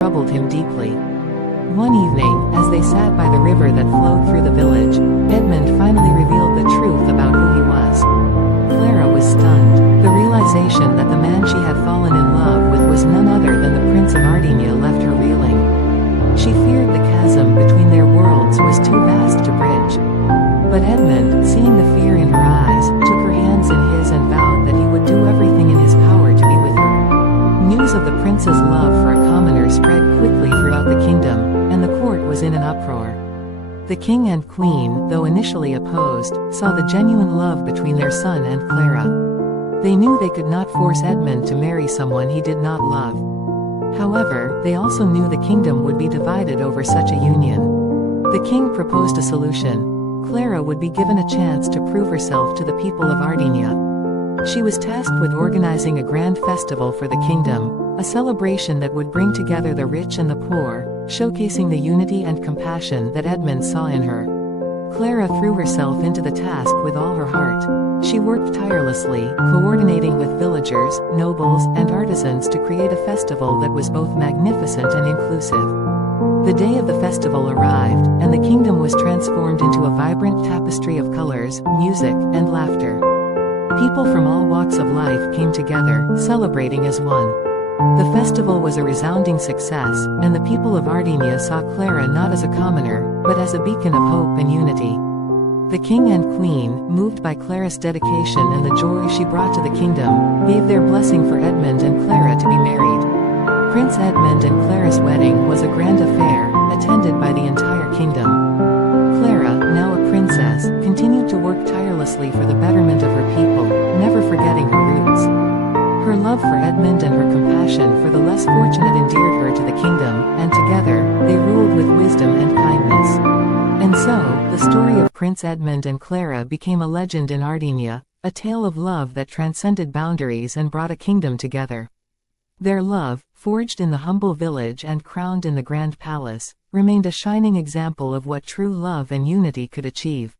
troubled him deeply. One evening, as they sat by the river that flowed through the village, Edmund finally revealed the truth about who he was. Clara was stunned. The realization that the man she had fallen in love with was none other than the Prince of Ardinia left her reeling. She feared the chasm between their worlds was too vast to bridge. But Edmund, seeing the fear in her eyes, took her hands in his and vowed that he would do everything in his power to be with her. News of the prince's love for a commoner spread quickly throughout the kingdom, and the court was in an uproar. The king and queen, though initially opposed, saw the genuine love between their son and Clara. They knew they could not force Edmund to marry someone he did not love. However, they also knew the kingdom would be divided over such a union. The king proposed a solution. Clara would be given a chance to prove herself to the people of Ardinia. She was tasked with organizing a grand festival for the kingdom, a celebration that would bring together the rich and the poor, showcasing the unity and compassion that Edmund saw in her. Clara threw herself into the task with all her heart. She worked tirelessly, coordinating with villagers, nobles, and artisans to create a festival that was both magnificent and inclusive. The day of the festival arrived, and the kingdom was transformed into a vibrant tapestry of colors, music, and laughter. People from all walks of life came together, celebrating as one. The festival was a resounding success, and the people of Ardinia saw Clara not as a commoner, but as a beacon of hope and unity. The king and queen, moved by Clara's dedication and the joy she brought to the kingdom, gave their blessing for Edmund and Clara to be married. Prince Edmund and Clara's wedding was a grand affair, attended by the entire kingdom. Clara, now a princess, continued to work tirelessly for the betterment of her people, never forgetting her roots. Her love for Edmund and her compassion for the less fortunate endeared her to the kingdom, and together, they ruled with wisdom and kindness. And so, the story of Prince Edmund and Clara became a legend in Ardinia, a tale of love that transcended boundaries and brought a kingdom together. Their love, forged in the humble village and crowned in the grand palace, remained a shining example of what true love and unity could achieve.